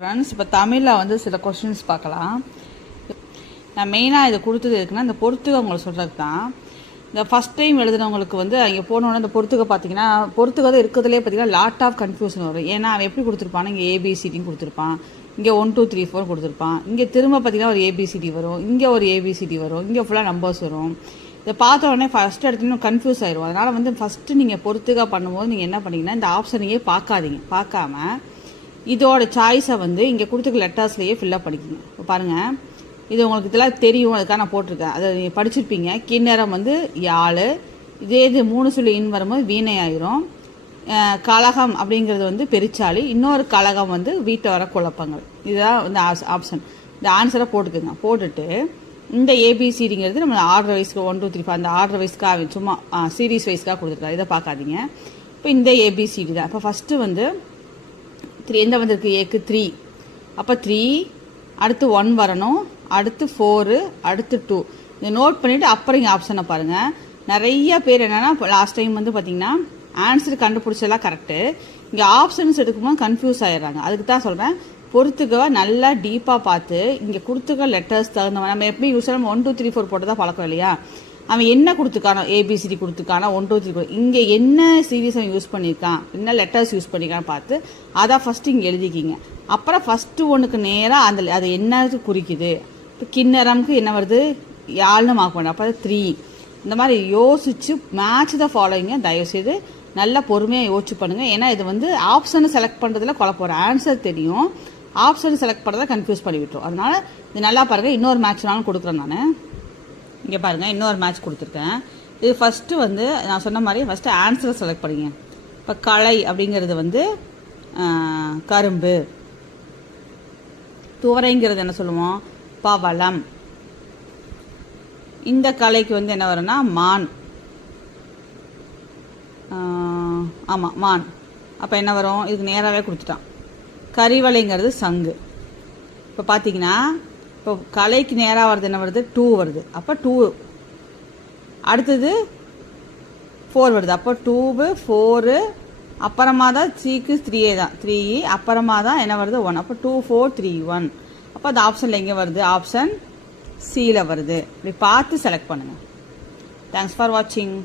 Friends, இப்போ தமிழில் வந்து சில கொஸ்டின்ஸ் பார்க்கலாம். நான் மெயினாக இதை கொடுத்தது இருக்குன்னா இந்த பொறுத்துக உங்களுக்கு சொல்கிறது தான். இந்த ஃபஸ்ட் டைம் எழுதுனவங்களுக்கு வந்து அங்கே போனோன்னே இந்த பொறுத்துக பார்த்தீங்கன்னா பொறுத்துக தான் இருக்கிறதுலே பார்த்தீங்கன்னா லாட் ஆஃப் கன்ஃபியூஷன் வரும். ஏன்னா அவன் எப்படி கொடுத்துருப்பான், இங்கே ஏபிசிடின்னு கொடுத்துருப்பான், இங்கே 1 2 3 4 கொடுத்துருப்பான், இங்கே திரும்ப பார்த்தீங்கன்னா ஒரு ஏபிசிடி வரும், இங்கே ஒரு ஏபிசிடி வரும், இங்கே ஃபுல்லாக நம்பர்ஸ் வரும். இதை பார்த்த உடனே ஃபஸ்ட்டு இடத்துல கன்ஃபியூஸ் ஆயிடும். அதனால் வந்து ஃபஸ்ட்டு நீங்கள் பொறுத்துக பண்ணும்போது நீங்கள் என்ன பண்ணிங்கன்னா இந்த ஆப்ஷனையே பார்க்காம இதோட சாய்ஸை வந்து இங்கே கொடுத்துக்க லெட்டர்ஸ்லேயே ஃபில்லப் பண்ணிக்கோங்க. இப்போ பாருங்கள், இது உங்களுக்கு இதெல்லாம் தெரியும், அதுக்காக நான் போட்டிருக்கேன். அதை நீங்கள் படிச்சிருப்பீங்க. கிண்ணறம் வந்து யாழ், இதே இது 3 சொல்லி இன் வரும்போது வீணை ஆயிரும். கலகம் அப்படிங்கிறது வந்து பெருச்சாளி, இன்னொரு கலகம் வந்து வீட்டை வர குழப்பங்கள். இதுதான் வந்து ஆப்ஷன். இந்த ஆன்சரை போட்டுக்கோங்க. போட்டுட்டு இந்த ஏபிசிடிங்கிறது நம்ம ஆர்டர் வைஸ்க்கு 1 2 3 4 அந்த ஆர்டர் வைஸ்க்காக சும்மா சீரீஸ் வைஸ்க்காக கொடுத்துருக்காரு. இதை பார்க்காதீங்க. இப்போ இந்த ஏபிசிடி தான். இப்போ ஃபஸ்ட்டு வந்து 3 எந்த வந்திருக்கு, ஏக்கு 3, அப்போ 3, அடுத்து 1 வரணும், அடுத்து 4, அடுத்து 2. இதை நோட் பண்ணிவிட்டு அப்புறம் இங்கே ஆப்ஷனை பாருங்கள். நிறைய பேர் என்னென்னா லாஸ்ட் டைம் வந்து பார்த்தீங்கன்னா ஆன்சர் கண்டுபிடிச்சதெல்லாம் கரெக்டு, இங்கே ஆப்ஷன்ஸ் எடுக்கும்போது கன்ஃபியூஸ் ஆகிடுறாங்க. அதுக்கு தான் சொல்கிறேன், பொறுத்துக்க நல்லா டீப்பாக பார்த்து இங்கே கொடுத்துக்க லெட்டர்ஸ் தகுந்த நம்ம எப்படி யூஸ் 1 2 3 4 போட்டு தான் பழக்கம் இல்லையா. அவன் என்ன கொடுத்துருக்கானோ ஏபிசிடி கொடுத்துருக்கானா 1 2 3 இங்கே என்ன சீரீஸ் அவன் யூஸ் பண்ணியிருக்கான், என்ன லெட்டர்ஸ் யூஸ் பண்ணியிருக்கான்னு பார்த்து அதான் ஃபஸ்ட்டு இங்கே எழுதிக்கிங்க. அப்புறம் ஃபஸ்ட்டு ஒன்றுக்கு நேராக அது என்ன குறிக்குது. இப்போ கிண்ணறம்க்கு என்ன வருது, யாழ்னு மார்க் பண்ண, அப்போ 3. இந்த மாதிரி யோசிச்சு மேட்ச் த ஃபாலோயிங்க தயவுசெய்து நல்லா பொறுமையாக யோசிச்சு பண்ணுங்கள். ஏன்னா இது வந்து ஆப்ஷனை செலக்ட் பண்ணுறதுல குழப்பம். ஆன்சர் தெரியும், ஆப்ஷன் செலக்ட் பண்ணுறதை கன்ஃபியூஸ் பண்ணி விட்டுரும். அதனால் இது நல்லா பாருங்கள். இன்னொரு மேட்ச்னாலும் கொடுக்குறேன் நான். இங்கே பாருங்கள், இன்னொரு மேட்ச் கொடுத்துருக்கேன். இது ஃபஸ்ட்டு வந்து நான் சொன்ன மாதிரி ஃபஸ்ட்டு ஆன்சரை செலக்ட் பண்ணிங்க. இப்போ களை அப்படிங்கிறது வந்து கரும்பு, துவரைங்கிறது என்ன சொல்லுவோம், பவளம். இந்த கலைக்கு வந்து என்ன வரும்னா மான். ஆமாம், மான். அப்போ என்ன வரும், இதுக்கு நேராகவே கொடுத்துட்டான். கரிவலைங்கிறது சங்கு. இப்போ பார்த்தீங்கன்னா இப்போ கலைக்கு நேராக வருது என்ன வருது, 2 வருது. அப்போ 2, அடுத்தது 4 வருது. அப்போ 2 4, அப்புறமா தான் 3க்கு 3 தான் 3, அப்புறமா தான் என்ன வருது 1. அப்போ 2 4 3 1. அப்போ அந்த ஆப்ஷனில் எங்கே வருது, ஆப்ஷன் சியில் வருது. இப்படி பார்த்து செலக்ட் பண்ணுங்கள். தேங்க்ஸ் ஃபார் வாட்சிங்.